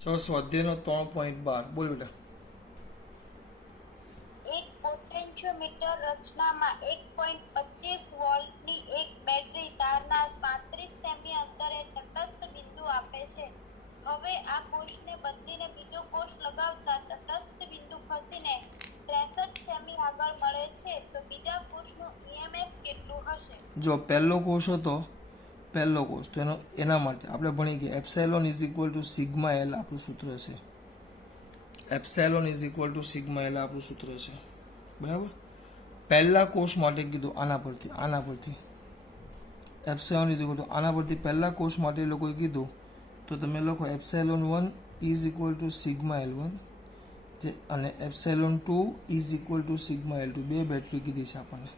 ચલો સ્વાધ્યાયનો 3.12 બોલ બેટા. એક પોટેન્શિયોમીટર રચનામાં 1.25 વોલ્ટની એક બેટરી તારના 35 સેમી અંતરે તટસ્થ બિંદુ આપે છે. હવે આ કોષને બદલીને બીજો કોષ લગાવતા તટસ્થ બિંદુ ખસીને 63 સેમી આગળ મળે છે, તો બીજા કોષનું ઈએમએફ કેટલું હશે? જો પહેલો કોષ હતો, પહેલો કોષ તો એના માટે આપણે ભણી ગયા epsilon is equal to sigma L આપણું સૂત્ર છે. Epsilon is equal to sigma L આપણું સૂત્ર છે, બરાબર. પહેલા કોષ માટે કીધું આના પરથી એપ્સાઇલોન ઇઝ ઇક્વલ ટુ આના પરથી પહેલા કોષ માટે એ લોકોએ કીધું, તો તમે લખો epsilon 1 is equal to sigma L 1 જે અને epsilon 2 is equal to sigma L 2 બે બેટરી કીધી છે આપણને.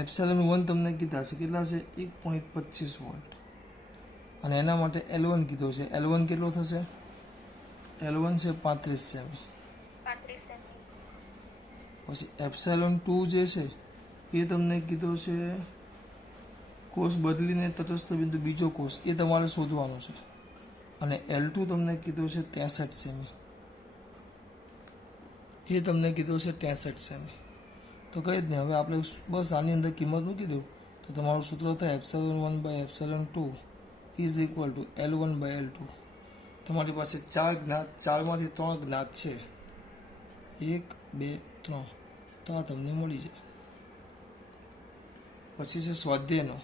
એપ્સાઇલોન 1 તમને કીધા છે કેટલા છે 1.25 વોલ્ટ અને એના માટે L1 કીધો છે. L1 કેટલો થશે? L1 છે 35 સેમી. પછી એપ્સાઇલોન 2 જે છે એ તમને કીધો છે કોષ બદલીને તટસ્થ બિંદુ બીજો કોષ એ તમારે શોધવાનો છે અને L2 તમને કીધો છે 63 સેમી. એ તમને કીધો છે 63 સેમી. તો કઈ જ નહીં, હવે આપણે બસ આની અંદર કિંમત મૂકી દઉં તો તમારું સૂત્ર થાય epsilon 1 by epsilon 2 is equal to L1 by L2. તમારી પાસે 4 જ્ઞાત, 4માંથી 3 જ્ઞાત છે, 1 2 3, તો આ તમને મળી જાય. પછી છે સ્વાધ્યાયનો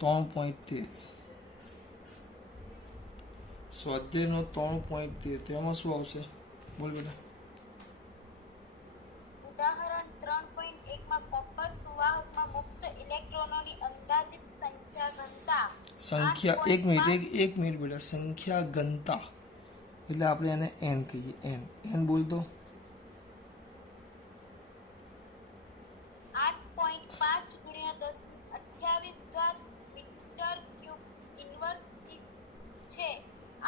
3.13. સ્વાધ્યાયનો 3.13 તેમાં શું આવશે બોલ બેટા. ઉદાહરણ 3.1 માં કોપર સુવાહકમાં મુક્ત ઇલેક્ટ્રોનોની અંદાજિત સંખ્યા એક મિનિટ બેટા, સંખ્યા ઘનતા એટલે આપણે એને n કહીએ. n બોલ તો 8.5 ગુણ્યા 10 મીટર ક્યુબ ઇન્વર્સ છે.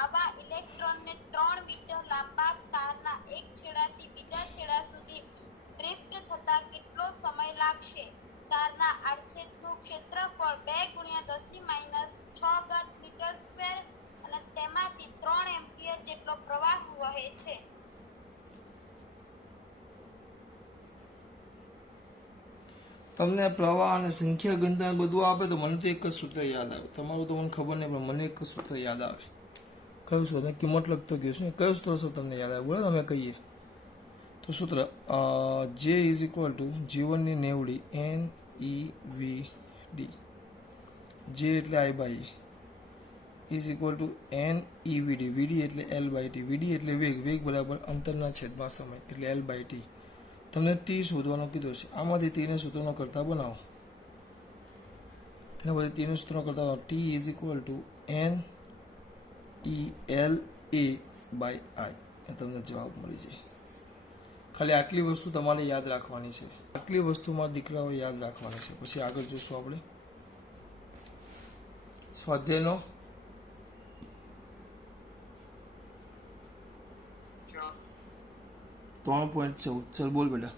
આવા ઇલેક્ટ્રોનને 3 મીટર લાંબા તારના એક છેડાથી બીજા છેડા સુધી ડ્રિફ્ટ થતા કેટલો સમય લાગશે? તારના આડછેદનું ક્ષેત્રફળ 2 ગુણ્યા 10⁻6 મીટર સ્ક્વેર અને તેમાંથી 3 એમ્પિયર જેટલો પ્રવાહ વહે છે. તમને પ્રવાહ અને સંખ્યા ઘનતા બધું આપે તો મને તો એક જ સૂત્ર યાદ આવે. તમારું તો મને ખબર નહીં, પણ મને એક જ સૂત્ર યાદ આવે. કયું સૂત્ર? કિંમત લખતો ગયો છું, કયું સૂત્ર સર તમને યાદ આવે? બોલો અમે કહીએ તો સૂત્ર જે ઇઝ ઇક્વલ ટુ જીવનની નેવડી NEVD. જે એટલે I by is equal to NEVD. VD એટલે L બાય T. VD એટલે વેગ બરાબર અંતરના છેદમાં સમય એટલે L બાય T. તમને T શોધવાનો કીધો છે. આમાંથી Tને સૂત્રનો કરતા બનાવો. એના પછી Tનું સૂત્ર કરતા બનાવો. T is equal to NELA by I. એ તમને જવાબ મળી જાય. ખાલી આટલી વસ્તુ તમારે યાદ રાખવાની છે. આટલી વસ્તુમાં દીકરાઓ યાદ રાખવાની છે. પછી આગળ જોશું આપણે સ્વાધ્યાયનો 3.14. ચલ બોલ બેટા.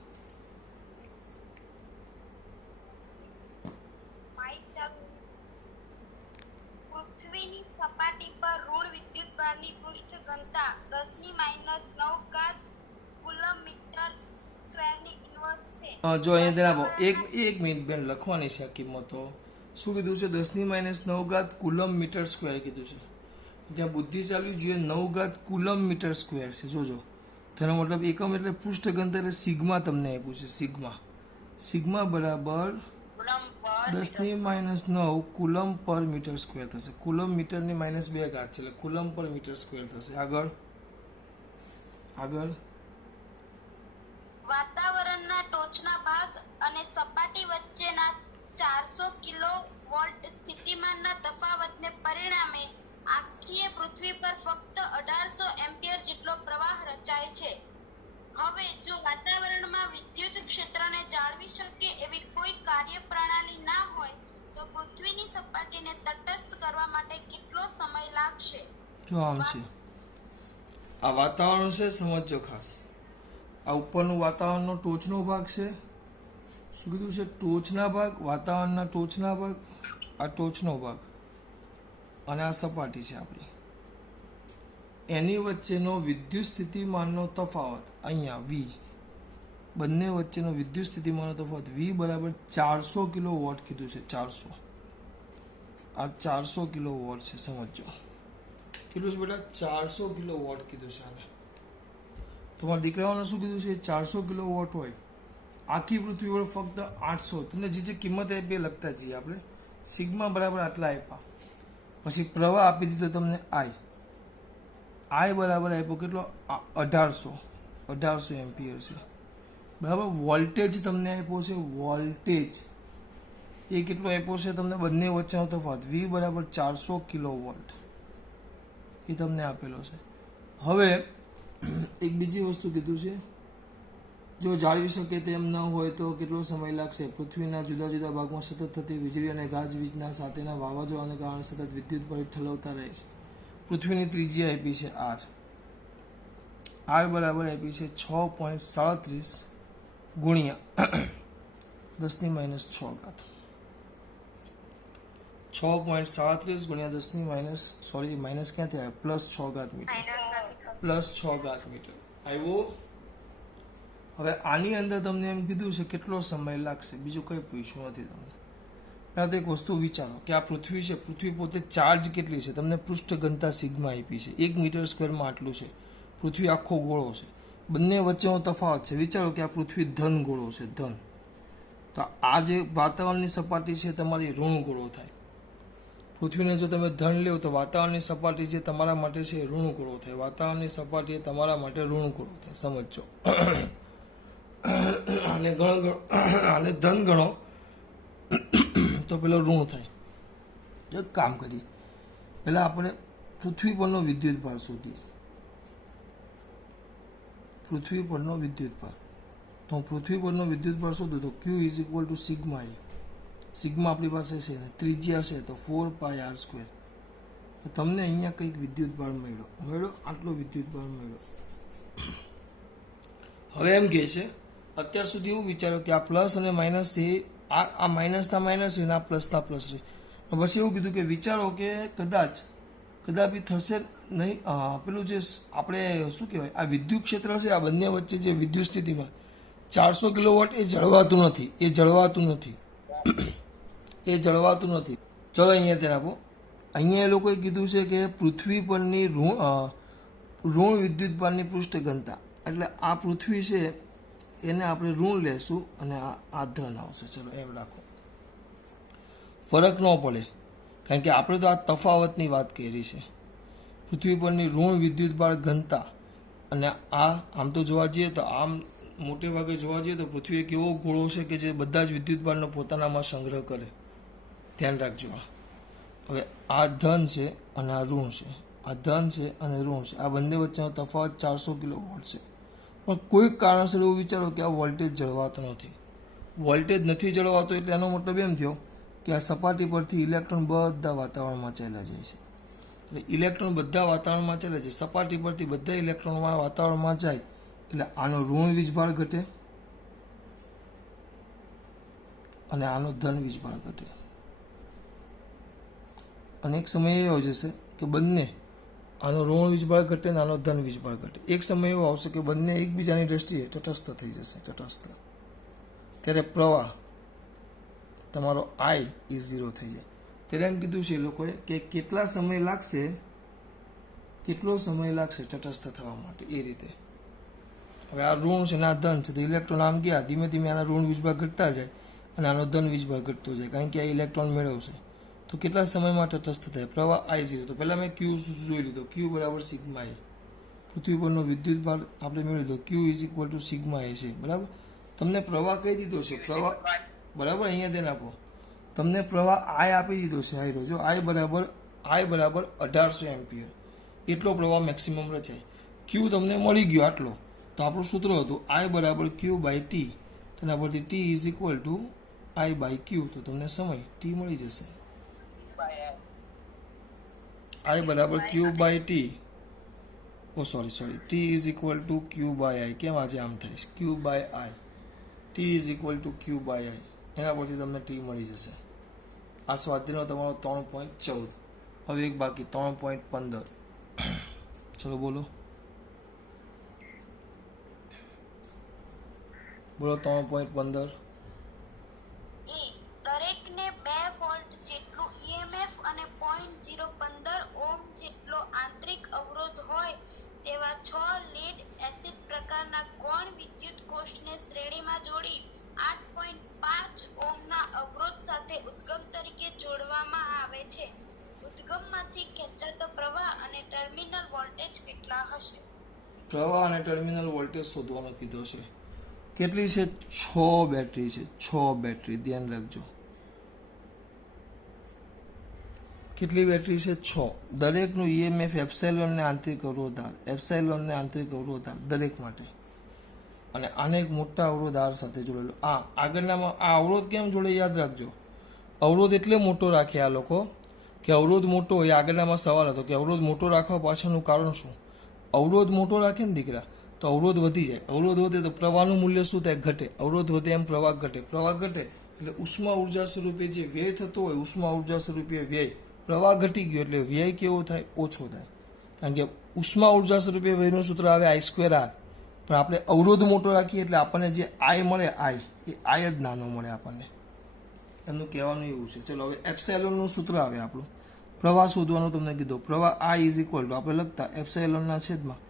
પૃથ્વીની સપાટી પર ઋણ વિદ્યુતભારની પૃષ્ઠ ઘનતા 10⁻9 કુલમ મીટર સ્ક્વેરની ઇન્વર્સ છે. જો અહીંયા આપો એક મિનિટ બેન લખવાની છે આ કિંમતો. શું કીધું છે? 10⁻9 કુલમ મીટર સ્ક્વેર કીધું છે. ત્યાં બુદ્ધિ ચાલવી જોઈએ. 9 કુલમ મીટર સ્ક્વેર છે. જોજો, તેનો મતલબ એકમ એટલે પૃષ્ઠ ઘનતા એટલે સિગ્મા તમને આપ્યું છે. સિગ્મા બરાબર 10⁻9 કુલમ પર મીટર સ્ક્વેર થશે. કુલમ મીટરની -2 છે એટલે કુલમ પર મીટર સ્ક્વેર થશે. આગળ વાતાવરણના ટોચના ભાગ અને સપાટી વચ્ચેના 400 કિલોવોલ્ટ સ્થિતિમાનના તફાવતને પરિણામે આખીય પૃથ્વી પર ફક્ત 1800 એમ્પિયર જેટલો પ્રવાહ રચાય છે. હવે જો વાતાવરણમાં વિદ્યુત ક્ષેત્રને જાળવી શકે એવી કોઈ કાર્યપ્રણાલી ના હોય તો પૃથ્વીની સપાટીને તટસ્થ કરવા માટે કેટલો સમય લાગશે? જો આમ છે, આ વાતાવરણ છે, સમજો ખાસ. આ ઉપરનું વાતાવરણનો ટોચનો ભાગ છે. શું કીધું છે? ટોચના ભાગ, વાતાવરણના ટોચના ભાગ, આ ટોચનો ભાગ. અને આ સપાટી છે આપણી, એની વચ્ચેનો વિદ્યુત સ્થિતિમાનનો તફાવત અહીંયા વી, બંને વચ્ચેનો વિદ્યુત સ્થિતિમાનનો તફાવત વી બરાબર 400 કિલો વોટ કીધું છે. 400, આ 400 કિલો વોટ છે. સમજો કેટલું છે બેટા? 400 કિલો વોટ કીધું છે આને. તમારા દીકરાઓને શું કીધું છે? 400 કિલો વોટ હોય, આખી પૃથ્વી પર ફક્ત 800. તમને જે કિંમત આપી એ લખતા જઈએ આપણે. સિગ્મા બરાબર આટલા આપ્યા, પછી પ્રવાહ આપી દીધો તમને આઈ બરાબર આપ્યો કેટલો? 1800 એમ્પિયર છે બરાબર. વોલ્ટેજ તમને આપ્યો છે, વોલ્ટેજ એ કેટલો આપ્યો છે તમને? બંને વચ્ચેનો તફાવત વી બરાબર 400 કિલો વોલ્ટ એ તમને આપેલો છે. હવે એક બીજી વસ્તુ કીધું છે, જો જાળવી શકે તેમ ન હોય તો કેટલો સમય લાગશે? પૃથ્વીના જુદા જુદા ભાગમાં સતત થતી વીજળી અને ગાજવીજના સાથેના વાવાઝોડાને કારણે સતત વિદ્યુત બળ ઠલવતા રહે છે. પૃથ્વીની ત્રિજ્યા આપી છે આર બરાબર આપી છે 6.37 ગુણ્યા 10 - 6 ઘાત. 6.37 ગુણ્યા 10 સોરી માઇનસ ક્યાંથી આવ્યો? +6 ઘાત મીટર, +6 ઘાત મીટર આવ્યો. હવે આની અંદર તમને એમ કીધું છે કેટલો સમય લાગશે, બીજું કંઈ પૂછ્યું નથી તમને. પહેલાં તો એક વસ્તુ વિચારો કે આ પૃથ્વી છે, પૃથ્વી પોતે ચાર્જ કેટલી છે? તમને પૃષ્ઠ ઘનતા સિગ્મા આપી છે, 1 મીટર સ્ક્વેરમાં આટલું છે. પૃથ્વી આખો ગોળો છે, બંને વચ્ચેનો તફાવત છે. વિચારો કે આ પૃથ્વી ધન ગોળો છે, ધન. તો આ જે વાતાવરણની સપાટી છે તમારી ઋણ ગોળો થાય. પૃથ્વીને જો તમે ધન લ્યો તો વાતાવરણની સપાટી જે તમારા માટે છે એ ઋણ ગોળો થાય. વાતાવરણની સપાટી એ તમારા માટે ઋણ ગોળો થાય. સમજો. આને ધન ગણો તો પેલો ઋણ થાય. એક કામ કરીએ, પહેલાં આપણે પૃથ્વી પરનો વિદ્યુત ભાર શોધીએ. પૃથ્વી પરનો વિદ્યુત ભાર, તો હું પૃથ્વી પરનો વિદ્યુત ભાર શોધું તો Q = સિગ્મા એ. સિગ્મા આપણી પાસે છે ને ત્રિજ્યા છે તો 4πr². તમને અહીંયા કંઈક વિદ્યુત ભાર મળ્યો, આટલો વિદ્યુત ભાર મળ્યો. હવે એમ કહે છે અત્યાર સુધી એવું વિચારો કે આ પ્લસ અને માઇનસ છે, આ માઇનસના માઇનસ છે ને આ પ્લસના પ્લસ છે. પછી એવું કીધું કે વિચારો કે કદાપી થશે નહીં. પેલું જે આપણે શું કહેવાય, આ વિદ્યુત ક્ષેત્ર છે, આ બંને વચ્ચે જે વિદ્યુત સ્થિતિમાં 400 કિલોવોટ એ જળવાતું નથી. ચલો અહીંયા તેને આપો. અહીંયા એ લોકોએ કીધું છે કે પૃથ્વી પરની ઋણ વિદ્યુત ભારની પૃષ્ઠ ઘનતા, એટલે આ પૃથ્વી છે એને આપણે ઋણ લેશું અને આ ધન આવશે. ચલો એમ રાખો, ફરક ન પડે, કારણ કે આપણે તો આ તફાવતની વાત કરી છે. પૃથ્વી પરની ઋણ વિદ્યુત ભાર ઘનતા અને આમ તો જોવા જઈએ તો આમ મોટે ભાગે જોવા જઈએ તો પૃથ્વી એક એવો ગોળો છે કે જે બધા જ વિદ્યુત ભારનો પોતાનામાં સંગ્રહ કરે. ધ્યાન રાખજો. હવે આ ધન છે અને આ ઋણ છે, આ ધન છે અને ઋણ છે. આ બંને વચ્ચેનો તફાવત 400 કિલોવોટ છે. પણ કોઈક કારણસર એવું વિચારો કે આ વોલ્ટેજ જળવાતો નથી. વોલ્ટેજ નથી જળવાતો એટલે એનો મતલબ એમ થયો કે આ સપાટી પરથી ઇલેક્ટ્રોન બધા વાતાવરણમાં ચાલ્યા જાય છે. એટલે ઇલેક્ટ્રોન બધા વાતાવરણમાં ચાલે છે, સપાટી પરથી બધા ઇલેક્ટ્રોન વાતાવરણમાં જાય એટલે આનો ઋણ વીજભાર ઘટે અને આનો ધન વીજભાર ઘટે. અને એક સમય એવો જશે કે બંને, આનો ઋણ વીજભાર ઘટે અને આનો ધન વીજભાર ઘટે. એક સમય એવો આવશે કે બંને એકબીજાની દ્રષ્ટિએ તટસ્થ થઈ જશે, તટસ્થ. ત્યારે પ્રવાહ તમારો I એ 0 થઈ જાય. ત્યારે એમ કીધું છે એ લોકોએ કે કેટલો સમય લાગશે તટસ્થ થવા માટે, એ રીતે. હવે આ ઋણ છે ને આ ધન છે, તો ઇલેક્ટ્રોન આમ ગયા, ધીમે ધીમે આના ઋણ વીજભાર ઘટતા જાય અને આનો ધન વીજભાર ઘટતો જાય, કારણ કે આ ઇલેક્ટ્રોન મેળવશે. તો કેટલા સમયમાં તટસ્થ થાય? પ્રવાહ I0. તો પહેલાં મેં Q જોઈ લીધો, Q બરાબર સિગ્મા એ. પૃથ્વી પરનો વિદ્યુત ભાર આપણે મેળવી લીધો, Q = સિગ્મા એ છે. બરાબર. તમને પ્રવાહ કહી દીધો છે, પ્રવાહ બરાબર. અહીંયા ધ્યાન આપો, તમને પ્રવાહ I આપી દીધો છે. જો I બરાબર 1800 એમ્પિયર, એટલો પ્રવાહ મેક્સિમમ રચાય. Q તમને મળી ગયો આટલો, તો આપણું સૂત્ર હતું I બરાબર Q/T. તેના પરથી T = I/Q. તો તમને સમય T મળી જશે. I બરાબર Q/T. T = Q/I. કેમ આજે આમ થાય? Q/I. T = Q/I. એના પરથી તમને T મળી જશે. આ સ્વાધ્યાયનો તમારો 3.14. હવે એક બાકી 3.15. ચલો બોલો 3.15. એ દરેકને 2 વોલ્ટ જેટલું ઈએમએફ અને 0.015 ઓહ્મ જેટલો આંતરિક અવરોધ હોય તેવા 6 લીડ એસિડ પ્રકારના ગૌણ વિદ્યુત કોષને શ્રેણીમાં જોડી 8.5 ઓહ્મના અવરોધ સાથે ઉદ્ગમ તરીકે જોડવામાં આવે છે. ઉદ્ગમમાંથી ખેંચાતો પ્રવાહ અને ટર્મિનલ વોલ્ટેજ કેટલા હશે? પ્રવાહ અને ટર્મિનલ વોલ્ટેજ શોધવાનો કીધો છે. કેટલી છે? 6 બેટરી છે. 6 બેટરી, ધ્યાન રાખજો. કેટલી બેટરી છે? 6. દરેકનું ઈએમએફ એપ્સાઇલોન ને આંતરિક અવરોધ આર, એપ્સાઇલોન ને આંતરિક અવરોધ આર દરેક માટે, અને આને એક મોટા અવરોધ આર સાથે જોડેલો. આગળનામાં આ અવરોધ કેમ જોડે યાદ રાખજો. અવરોધ એટલે મોટો રાખે આ લોકો કે અવરોધ મોટો હોય. આગળનામાં સવાલ હતો કે અવરોધ મોટો રાખવા પાછળનું કારણ શું? અવરોધ મોટો રાખે ને દીકરા તો અવરોધ વધી જાય. અવરોધ વધે તો પ્રવાહનું મૂલ્ય શું થાય? ઘટે. અવરોધ વધે એમ પ્રવાહ ઘટે. પ્રવાહ ઘટે એટલે ઉષ્મા ઉર્જા સ્વરૂપે જે વ્યય થતો હોય, ઉષ્મા ઉર્જા સ્વરૂપે વ્યય, પ્રવાહ ઘટી ગયો એટલે વ્યય કેવો થાય? ઓછો થાય. કારણ કે ઉષ્મા ઉર્જા સ્વરૂપે વ્યયનું સૂત્ર આવે I²R. પણ આપણે અવરોધ મોટો રાખીએ એટલે આપણને જે આઈ મળે, આઈ એ આઈ જ નાનો મળે આપણને. એમનું કહેવાનું એવું છે. ચલો હવે એપ્સાઇલોનનું સૂત્ર આવે આપણું. પ્રવાહ શોધવાનું તમને કીધું. પ્રવાહ I = આપણે લખતા એપ્સાઇલોનના છેદમાં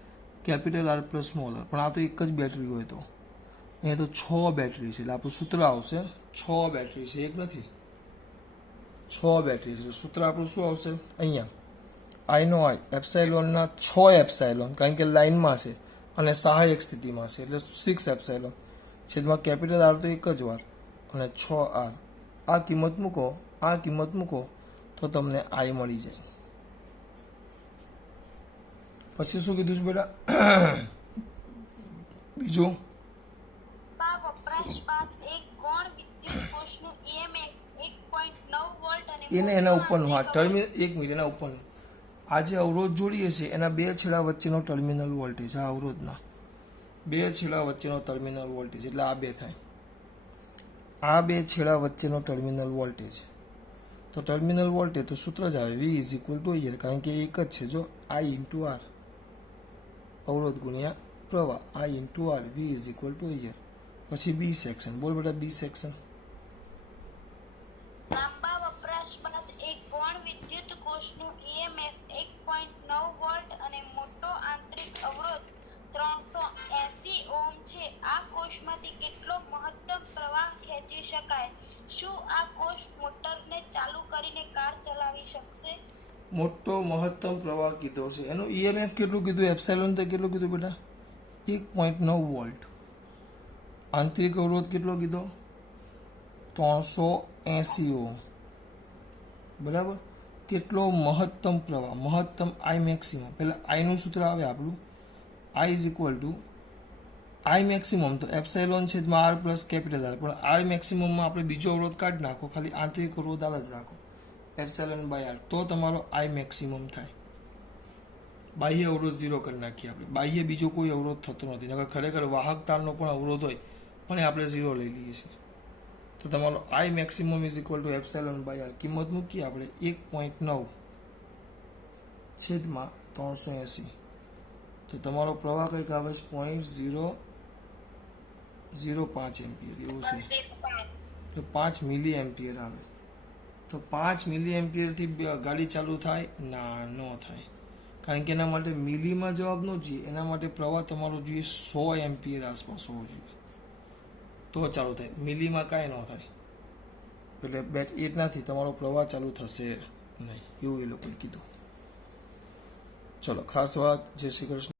capital R plus small r. પણ આ તો એક જ બેટરી હોય તો અહીંયા તો 6 બેટરી છે એટલે આપણું સૂત્ર આવશે 6 બેટરી છે, એક નથી. 6 બેટરી છે. સૂત્ર આપણું શું આવશે? અહીંયા I નો I, એપ્સાઇલોનના 6 એપ્સાઇલોન, કારણ કે લાઇનમાં છે અને સહાયક સ્થિતિમાં છે એટલે 6 એપ્સાઇલોન છેદમાં કેપિટલ R તો એક જ વાર અને 6R. આ કિંમત મૂકો તો તમને I મળી જાય. પછી શું કીધું છે બેટા? બીજું વપરાશ બાદ એક ગૌણ વિદ્યુત કોષનું ઈએમએફ 1.9 વોલ્ટ અને એના ઉપરનું ટર્મિનલ, એક મિનિટ, એના ઉપરનું આ જે અવરોધ જોડીએ છીએ એના 2 છેડા વચ્ચેનો ટર્મિનલ વોલ્ટેજ, આ અવરોધના 2 છેડા વચ્ચેનો ટર્મિનલ વોલ્ટેજ એટલે આ 2 થાય. આ 2 છેડા વચ્ચેનો ટર્મિનલ વોલ્ટેજ, તો ટર્મિનલ વોલ્ટેજ તો સૂત્ર જ આવે V = IR, કારણ કે એક જ છે. જો I × R, અવરોધ ગુણ્યા પ્રવાહ, I × R, V = IR. પછી બી સેક્શન, બોલ બેટા બી સેક્શન. લાંબા વપરાશ બાદ એક ગૌણ વિદ્યુત કોષનું ઈએમએફ 1.9 વોલ્ટ અને મોટો આંતરિક અવરોધ 380 ઓહ્મ છે. આ કોષમાંથી કેટલો મહત્તમ પ્રવાહ ખેંચી શકાય? શું આ કોષ મોટરને ચાલુ કરીને કાર ચલાવી શકશે? મોટો મહત્તમ પ્રવાહ કીધો છે. એનું ઈએમએફ કેટલું કીધું? એપ્સાઇલોન તો કેટલું કીધું બેટા? 1.9 વોલ્ટ. આંતરિક અવરોધ કેટલો કીધો? 380 ઓહ્મ. બરાબર. કેટલો મહત્તમ પ્રવાહ? મહત્તમ I મેક્સિમમ. પહેલા I નું સૂત્ર આવે આપણું I = I મેક્સિમમ તો એપ્સાઇલોન છેદમાં R પ્લસ કેપિટલ R. પણ R મેક્સિમમમાં આપણે બીજો અવરોધ કાઢી નાખો, ખાલી આંતરિક અવરોધ R જ રાખો, ε/R, તો તમારો I મેક્સિમમ થાય. બાહ્ય અવરોધ 0 કરી નાખીએ આપણે. બાહ્ય બીજો કોઈ અવરોધ થતો નથી. નકર ખરેખર વાહક તારનો પણ અવરોધ હોય પણ એ આપણે 0 લઈ લઈએ છીએ. તો તમારો I મેક્સિમમ = ε/R. કિંમત મૂકીએ આપણે 1.9 છેદમાં 380. તો તમારો પ્રવાહ કંઈક આવે છે 0.005 એમ્પિયર એવું છે. તો 5 મિલી એમ્પિયર આવે. તો 5 મિલી એમ્પિયરથી ગાડી ચાલુ થાય? ના, ન થાય. કારણ કે એના માટે મિલીમાં જવાબ ન જોઈએ. એના માટે પ્રવાહ તમારો જોઈએ 100 એમ્પિયર આસપાસ હોવો જોઈએ તો ચાલુ થાય. મિલીમાં કાંઈ ન થાય. એટલે એટલાથી તમારો પ્રવાહ ચાલુ થશે નહીં, એવું એ લોકોએ કીધું. ચલો, ખાસ વાત. જય શ્રી કૃષ્ણ.